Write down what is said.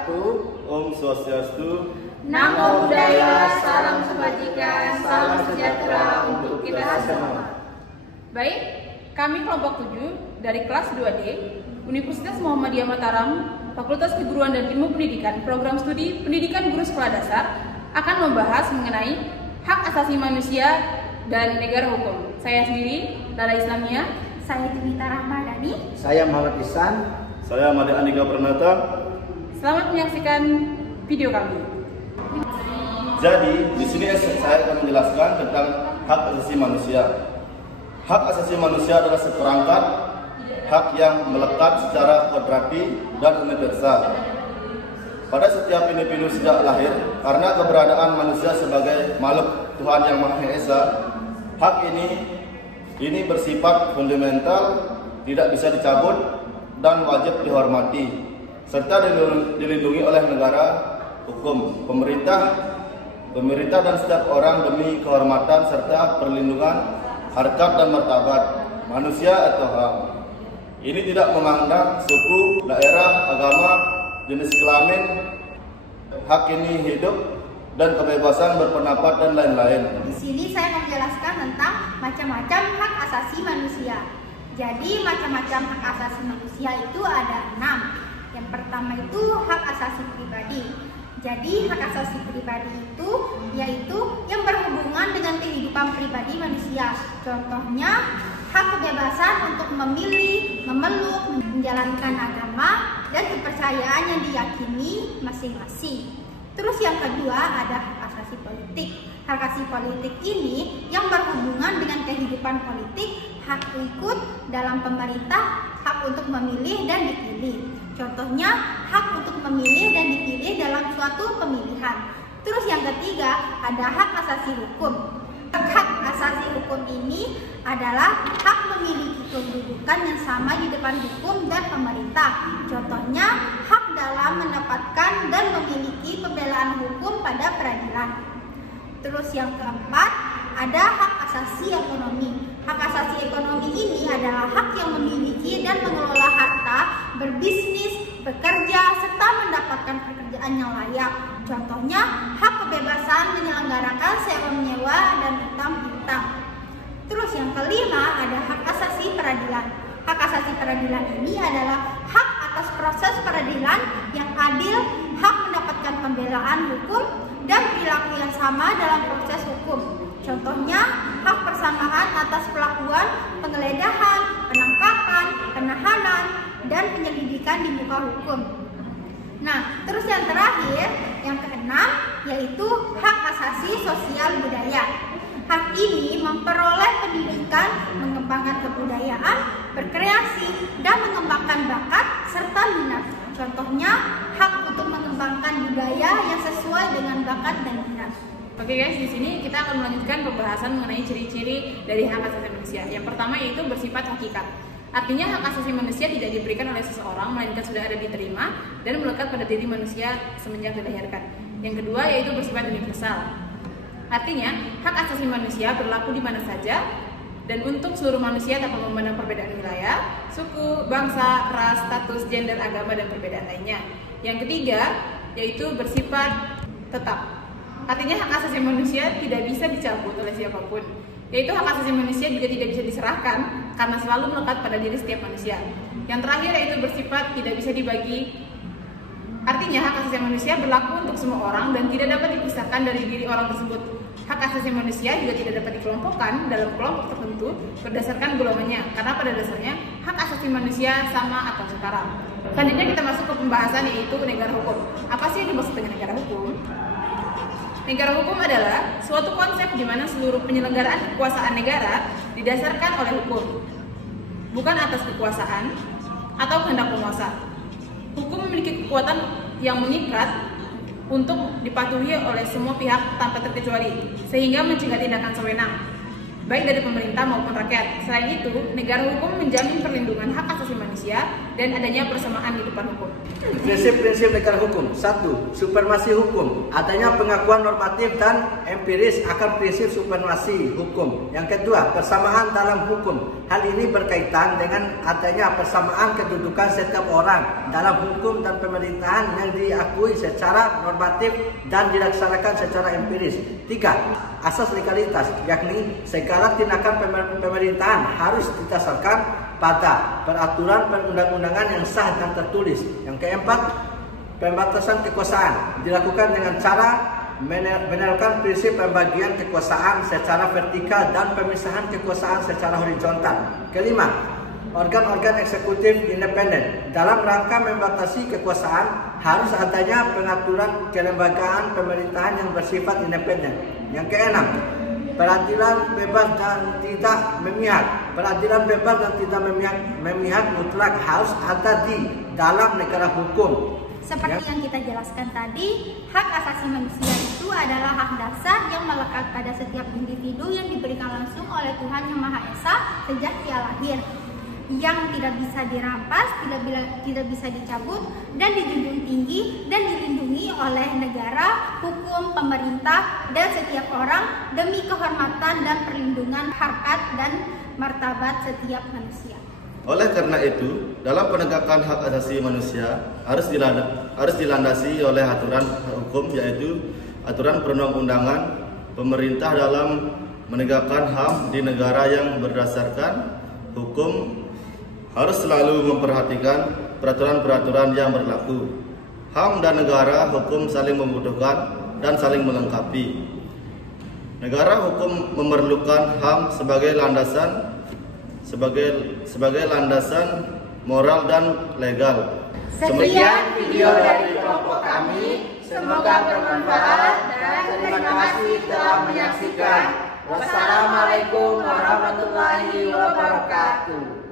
wabarakatuh. Om Swastiastu. Namo Buddhaya, salam kebajikan, salam sejahtera untuk kita semua. Baik, kami kelompok 7 dari kelas 2D, Universitas Muhammadiyah Mataram, Fakultas Keguruan dan Ilmu Pendidikan, Program Studi Pendidikan Guru Sekolah Dasar, akan membahas mengenai hak asasi manusia dan negara hukum. Saya sendiri, Lala Islamia. Saya Timita Rahmadani. Saya Muhammad Ihsan. Saya Made Andika Pranata. Selamat menyaksikan video kami. Jadi, di sini saya akan menjelaskan tentang hak asasi manusia. Hak asasi manusia adalah seperangkat hak yang melekat secara kodrati dan universal pada setiap individu sejak lahir. Karena keberadaan manusia sebagai makhluk Tuhan yang Maha Esa, hak ini bersifat fundamental, tidak bisa dicabut dan wajib dihormati, serta dilindungi oleh negara hukum, pemerintah dan setiap orang demi kehormatan serta perlindungan harkat dan martabat manusia atau HAM. Ini tidak memandang suku, daerah, agama, jenis kelamin. Hak ini hidup dan kebebasan berpendapat dan lain-lain. Di sini saya mau menjelaskan tentang macam-macam hak asasi manusia. Jadi macam-macam hak asasi manusia itu ada 6. Yang pertama itu hak asasi pribadi. Jadi hak asasi pribadi itu yaitu yang berhubungan dengan kehidupan pribadi manusia. Contohnya hak kebebasan untuk memilih, memeluk, menjalankan agama dan kepercayaan yang diyakini masing-masing. Terus yang kedua ada hak asasi politik. Hak asasi politik ini yang berhubungan dengan kehidupan politik, hak ikut dalam pemerintah, hak untuk memilih dan dipilih. Contohnya hak untuk memilih dan dipilih dalam suatu pemilihan. Terus yang ketiga ada hak asasi hukum. Hak asasi hukum ini adalah hak memiliki kedudukan yang sama di depan hukum dan pemerintah. Contohnya hak dalam mendapatkan dan memiliki pembelaan hukum pada peradilan. Terus yang keempat ada hak asasi ekonomi. Hak asasi ekonomi ini adalah hak yang memiliki dan mengelola harta, berbisnis, bekerja, serta mendapatkan pekerjaan yang layak. Contohnya hak kebebasan menyelenggarakan sewa menyewa dan utang piutang. Terus yang kelima ada hak asasi peradilan. Hak asasi peradilan ini adalah hak atas proses peradilan yang adil, hak mendapatkan pembelaan hukum dan perilaku yang sama dalam proses hukum. Contohnya hak persamaan atas pelakuan, penggeledahan, penangkapan, penahanan, dan penyelidikan di muka hukum. Nah, terus yang terakhir, yang keenam, yaitu hak asasi sosial budaya. Hak ini memperoleh pendidikan, mengembangkan kebudayaan, berkreasi, dan mengembangkan bakat serta minat. Contohnya, hak untuk mengembangkan budaya yang sesuai dengan bakat dan minat. Oke guys, di sini kita akan melanjutkan pembahasan mengenai ciri-ciri dari hak asasi manusia. Yang pertama yaitu bersifat hakikat. Artinya hak asasi manusia tidak diberikan oleh seseorang, melainkan sudah ada diterima dan melekat pada diri manusia semenjak dilahirkan. Yang kedua yaitu bersifat universal. Artinya hak asasi manusia berlaku di mana saja dan untuk seluruh manusia tanpa memandang perbedaan wilayah, suku, bangsa, ras, status, gender, agama, dan perbedaan lainnya. Yang ketiga yaitu bersifat tetap. Artinya hak asasi manusia tidak bisa dicabut oleh siapapun. Yaitu hak asasi manusia juga tidak bisa diserahkan karena selalu melekat pada diri setiap manusia. Yang terakhir yaitu bersifat tidak bisa dibagi. Artinya hak asasi manusia berlaku untuk semua orang dan tidak dapat dipisahkan dari diri orang tersebut. Hak asasi manusia juga tidak dapat dikelompokkan dalam kelompok tertentu berdasarkan golongannya, karena pada dasarnya hak asasi manusia sama atau setara. Selanjutnya kita masuk ke pembahasan yaitu negara hukum. Apa sih yang dimaksud dengan negara hukum? Negara hukum adalah suatu konsep di mana seluruh penyelenggaraan kekuasaan negara didasarkan oleh hukum, bukan atas kekuasaan atau kehendak penguasa. Hukum memiliki kekuatan yang mengikat untuk dipatuhi oleh semua pihak tanpa terkecuali, sehingga mencegah tindakan sewenang, baik dari pemerintah maupun rakyat. Selain itu, negara hukum menjamin perlindungan hak asasi manusia dan adanya persamaan di depan hukum. Prinsip-prinsip negara hukum. 1. Supremasi hukum. Adanya pengakuan normatif dan empiris akan prinsip supremasi hukum. Yang kedua, persamaan dalam hukum. Hal ini berkaitan dengan adanya persamaan kedudukan setiap orang dalam hukum dan pemerintahan yang diakui secara normatif dan dilaksanakan secara empiris. 3. Asas legalitas, yakni segala tindakan pemerintahan harus didasarkan pada peraturan perundang-undangan yang sah dan tertulis. Yang keempat, pembatasan kekuasaan dilakukan dengan cara menerapkan prinsip pembagian kekuasaan secara vertikal dan pemisahan kekuasaan secara horizontal. Kelima, organ-organ eksekutif independen. Dalam rangka membatasi kekuasaan harus adanya pengaturan kelembagaan pemerintahan yang bersifat independen. Yang keenam, peradilan bebas dan tidak memihak. Peradilan bebas dan tidak memihak mutlak harus ada di dalam negara hukum. Seperti yang kita jelaskan tadi, hak asasi manusia itu adalah hak dasar yang melekat pada setiap individu yang diberikan langsung oleh Tuhan Yang Maha Esa sejak dia lahir, yang tidak bisa dirampas, tidak bisa dicabut, dan dijunjung tinggi dan dilindungi oleh negara, hukum, pemerintah, dan setiap orang demi kehormatan dan perlindungan harkat dan martabat setiap manusia. Oleh karena itu, dalam penegakan hak asasi manusia harus dilandasi oleh aturan hukum, yaitu aturan perundang-undangan. Pemerintah dalam menegakkan HAM di negara yang berdasarkan hukum harus selalu memperhatikan peraturan-peraturan yang berlaku. HAM dan negara hukum saling membutuhkan dan saling melengkapi. Negara hukum memerlukan HAM sebagai landasan moral dan legal. Sekian video dari kelompok kami, semoga bermanfaat dan terima kasih telah menyaksikan. Wassalamualaikum warahmatullahi wabarakatuh.